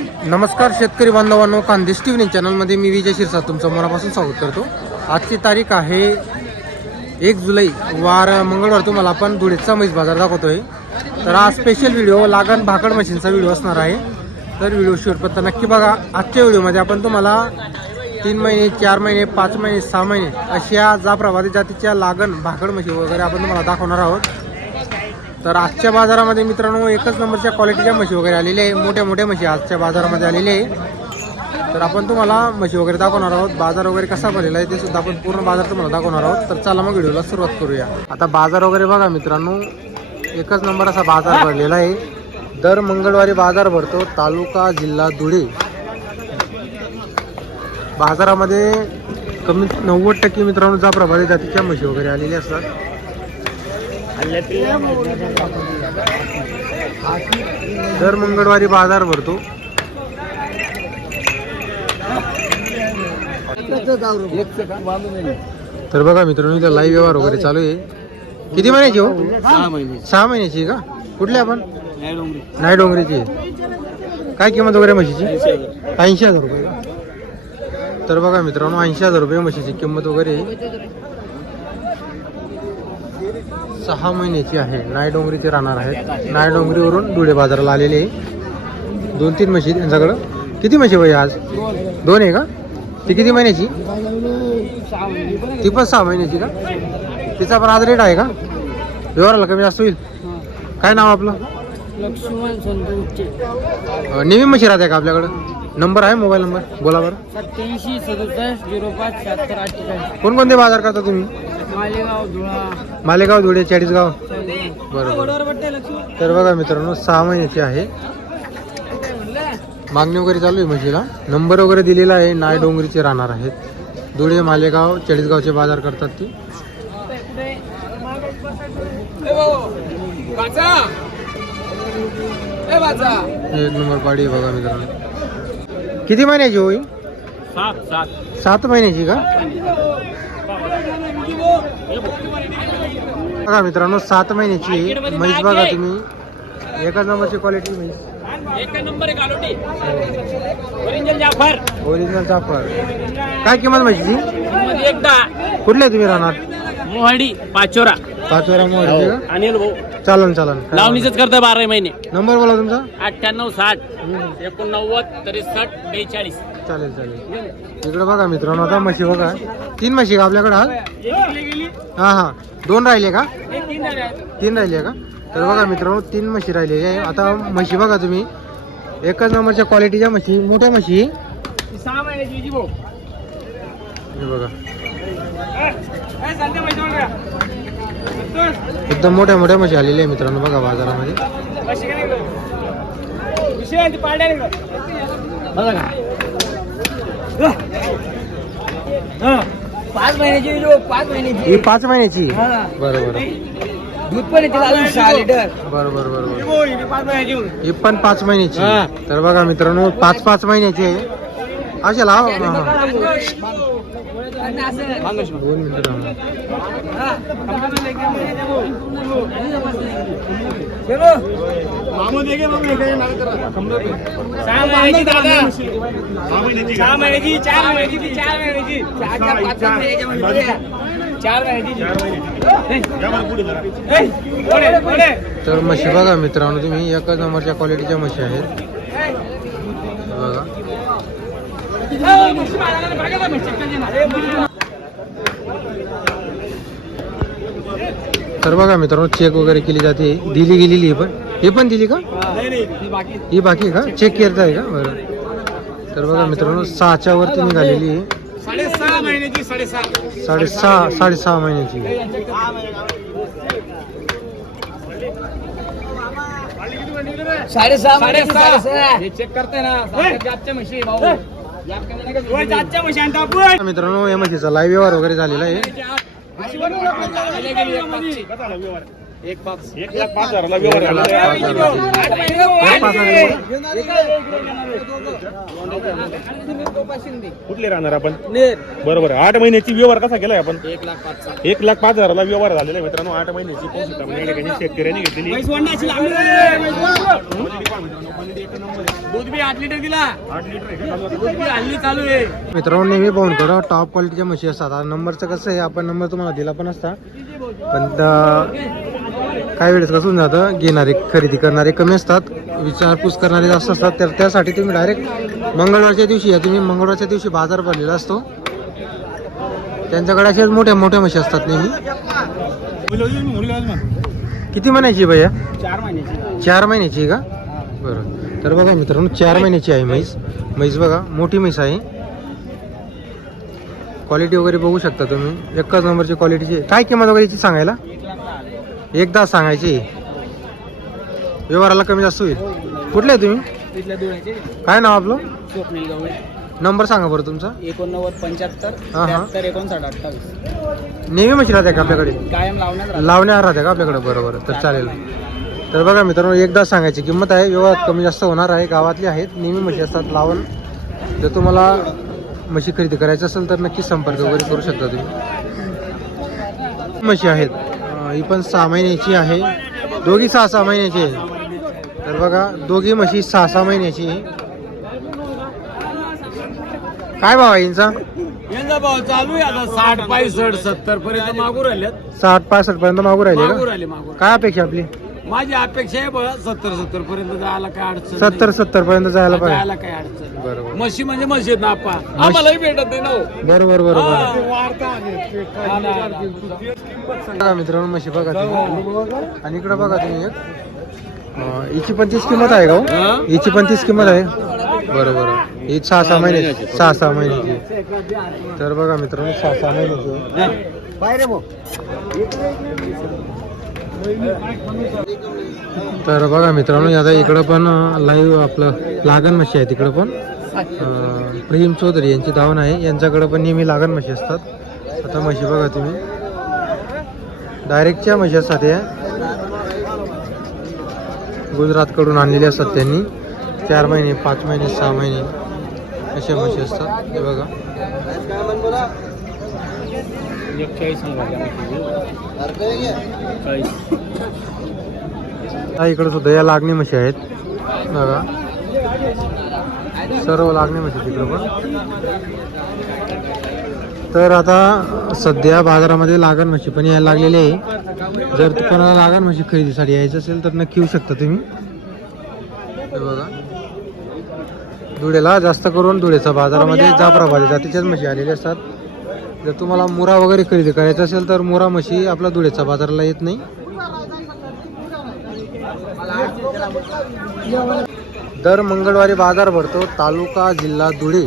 नमस्कार शेतकरी बांधवांनो खानदेश टी व्ही चॅनलमध्ये मी विजय शिरसा तुमचं मनापासून स्वागत करतो. आजची तारीख आहे एक जुलै वार मंगळवार. तुम्हाला आपण धुळेचा म्हैस बाजार दाखवतोय. तर हा स्पेशल व्हिडिओ लागण भाकड मशीनचा व्हिडिओ असणार आहे. तर व्हिडिओ शेवटपर्यंत नक्की बघा. आजच्या व्हिडिओमध्ये आपण तुम्हाला तीन महिने चार महिने पाच महिने सहा महिने अशा जाप्रवादी जातीच्या लागण भाकड मशीन वगैरे आपण तुम्हाला दाखवणार आहोत. तर आजच्या बाजारामध्ये मित्रांनो एकच नंबरच्या क्वालिटीच्या म्हशी वगैरे आलेल्या आहे. मोठ्या मोठ्या म्हशी आजच्या बाजारामध्ये आलेल्या आहे. तर आपण तुम्हाला म्हशी वगैरे दाखवणार आहोत. बाजार वगैरे कसा भरलेला आहे ते सुद्धा आपण पूर्ण बाजार तुम्हाला दाखवणार आहोत. तर चला मग व्हिडिओला सुरुवात करूया. आता बाजार वगैरे बघा मित्रांनो एकच नंबर असा बाजार भरलेला आहे. दर मंगळवारी बाजार भरतो तालुका जिल्हा धुळे. बाजारामध्ये कमी नव्वद टक्के मित्रांनो जाप्रभावी जातीच्या म्हशी वगैरे आलेल्या असतात. दर मंगळवारी बाजार भरतो. तर बघा मित्रांनो इथं लाईव्ह व्यवहार वगैरे चालू आहे. किती महिन्याची हो? सहा सहा महिन्याची आहे का? कुठली आपण? नाही डोंगरीची आहे. काय किंमत वगैरे म्हशीची? ऐंशी हजार रुपये तर बघा मित्रांनो ऐंशी हजार रुपये म्हशीची किंमत वगैरे आहे. सहा महिन्याची आहे. नाय डोंगरीचे राहणार आहेत. नाय डोंगरीवरून धुळे बाजाराला आलेले आहे. दोन तीन म्हशी त्यांच्याकडं किती म्हशी पाहिजे आज? दोन आहे का? ती किती महिन्याची? ती पण सहा महिन्याची का? तिचा पण आज रेट आहे का? व्यवहाराला कमी जास्त होईल. काय नाव आपलं? नेहमी म्हशी राहते का आपल्याकडं? नंबर आहे मोबाईल नंबर? बोला बरं. सत्याऐंशी सदुसष्ट झिरो पाच शहात्तर कोणकोणते बाजार करता तुम्ही? मालेगाव धुळा. मालेगाव धुळे चाळीसगाव. बरोबर. तर बघा मित्रांनो सहा महिन्याची आहे. मागणी वगैरे चालू आहे म्हशीला. नंबर वगैरे दिलेला आहे नाय डोंगरीचे राहणार आहेत. धुळे मालेगाव चाळीसगावचे बाजार करतात ती. एक नंबर पाडी बघा मित्रांनो. किती महिन्याची होई सात महिन्याची का? बघा मित्रांनो सात महिन्याची. म्हैस बघा तुम्ही. एकाच नंबरची क्वालिटी म्हैस. एक नंबर गालोटी ओरिजिनल जाफर. ओरिजिनल काय किंमत म्हशीची एकदा कुठले तुम्ही राहणार? मोहाडी पाचोरा. पाचोरा मोहरी का? अनिल भाऊ. चालन चालन. लावणीच करतोय बारा महिने. नंबर बोला तुमचा. अठ्ठ्याण्णव साठ एकोणनव्वद त्रेसष्ट बेचाळीस. चालेल चालेल. इकडे बघा मित्रांनो आता म्हशी बघा. तीन म्हशी का आपल्याकडे आज? हा हा. दोन राहिले का? तीन राहिले का? तर बघा मित्रांनो तीन म्हशी राहिलेली आहे. आता म्हशी बघा तुम्ही. एकच नंबरच्या क्वालिटीच्या म्हशी मोठ्या म्हशी. सहा महिन्याची हे बघा. एकदम मोठ्या मोठ्या म्हशी आलेल्या आहे मित्रांनो बघा बाजारामध्ये. पाच महिन्याची जो पाच महिन्याची. ही. पाच महिन्याची. हा. दूध पण लिटर पाच महिन्याची. ही पण पाच महिन्याची. हा. तर बघा मित्रांनो पाच पाच महिन्याची आहे. हा, हा. दोन. तर म्हशी बघा मित्रांनो तुम्ही एकच नंबरच्या क्वालिटीच्या म्हशी आहेत बघा तर बघा मित्रांनो चेक वगैरे केली जाते. दिली गेलेली आहे पण. हे पण दिली का? ही बाकी का? चेक करता आहे का? बरं. तर बघा मित्रांनो सहाच्या वरती निघालेली आहे. साडेसहा महिन्याची. साडेसहा साडेसहा महिन्याची साडेसहा. साडेसहा चेक करते ना. मित्रांनो या म्हशीचा लाईव्ह व्यवहार वगैरे झालेला आहे. एक पाच. एक लाख पाच हजाराला व्यवहार झाला. पाच पाच. कुठले राहणार आपण? बरोबर आठ महिन्याची व्यवहार कसा केलाय आपण? एक लाख पाचचा एक लाख पाच हजाराला व्यवहार झालेला आहे मित्रांनो. आठ महिन्याची शकता म्हणजे शेतकऱ्यांनी घेतलेली. दूध बी आठ लिटर दिला. आठ लिटर आहे का? दूध बी हल्ली चालू आहे. मित्रांनो नेहमी पाहून टॉप क्वालिटीच्या म्हशी असतात. आता नंबरचं कसं आहे आपण नंबर तुम्हाला दिला पण असता. पण काही वेळेस कसं होऊन जातं घेणारे खरेदी करणारे कमी असतात विचारपूस करणारे जास्त असतात तर त्यासाठी तुम्ही डायरेक्ट मंगळवारच्या दिवशी या. तुम्ही मंगळवारच्या दिवशी बाजार भरलेला असतो. त्यांच्याकडे अशाच मोठ्या मोठ्या म्हशी असतात नेहमी. किती महिन्याची भैया? चार महिन्याची चार महिन्याची आहे का? बरं. तर बघा मित्रांनो चार महिन्याची आहे म्हैस. म्हैस बघा मोठी म्हैस आहे. क्वालिटी वगैरे बघू शकता तुम्ही. एकाच नंबरची क्वालिटीची. काय किंमत वगैरे याची सांगायला? एकदा सांगायची. व्यवहाराला कमी जास्त होईल. कुठले आहे तुम्ही? धुळ्याचे. काय नाव आपलं? स्वप्नील गवळे नंबर सांगा बरं तुमचा. एकोणनव्वद पंच्याहत्तर हा, हा. त्र्याहत्तर एकोणसाठ अठ्ठावीस. नेहमी म्हशी राहते का आपल्याकडे? कायम लावण्यात. लावण्यावर राहते का आपल्याकडे? बरोबर तर चालेल. तर बघा मित्रांनो एकदा सांगायची किंमत आहे. व्यवहार कमी जास्त होणार आहे. गावातली आहेत. नेहमी म्हशी असतात. लावण जर तुम्हाला म्हशी खरेदी करायची असेल तर नक्की संपर्क वगैरे करू शकता तुम्ही. म्हशी आहेत. ही पण सहा महिन्याची आहे. दोघी सहा सहा महिन्याची आहे. तर बघा दोघी म्हशी सहा सहा महिन्याची काय भाव आहे यांचा? यांचा भाव चालू आहे आता साठ पासष्ट सत्तर पर्यंत मागू राहिलेत. साठ पासष्ट पर्यंत मागू राहिले मागू का राहिले मागू काय अपेक्षा आपली? राहिले. माझी अपेक्षा आहे बघा सत्तर सत्तर पर्यंत जायला काय अडचण नाही. सत्तर सत्तर पर्यंत जायला पाहिजे. जायला काय अडचण नाही. बरोबर. म्हशी म्हणजे म्हशी आहेत ना आपा. आम्हालाही भेटत नाही ना हो. बरोबर बरोबर. हा. हा ना, हा ना. बघा मित्रांनो म्हशी बघा तुम्ही. आणि इकडे बघा तुम्ही एक. अं, हिची पण तीस किंमत आहे का हो? हा? हिची पण तीस किंमत आहे. बरोबर. ही सहा सहा महिन्याची. सहा सहा महिन्याची. तर बघा मित्रांनो सहा सहा महिन्याची. तर बघा मित्रांनो आता इकडं पण लाईव्ह आपलं लागण म्हशी आहे तिकडं पण. प्रेम चौधरी यांची धावण आहे. यांच्याकडं पण नेहमी लागण म्हशी असतात. आता म्हशी बघा तुम्ही. डायरेक्टच्या म्हशी असतात या गुजरातकडून आणलेली असतात त्यांनी. चार महिने पाच महिने सहा महिने अशा म्हशी असतात. हे बघा. हा इकडे सुद्धा या लागणी म्हशी आहेत. बघा. सर्व लागणी म्हशी तिकडे पण. तर आता सध्या बाजारामध्ये लागण म्हशी पण यायला लागलेली आहे. जर तुम्हाला लागण म्हशी खरेदीसाठी यायचं असेल तर नक्की येऊ शकता तुम्ही. बघा. धुळेला जास्त करून धुळेचा बाजारामध्ये जाफराबादी जातीच्याच म्हशी आलेल्या असतात. जर तुम्हाला मुरा वगैरे खरेदी करायचा असेल तर मुरा म्हशी आपला धुळेचा बाजाराला येत नाही. दर मंगळवारी बाजार भरतो तालुका जिल्हा धुळे.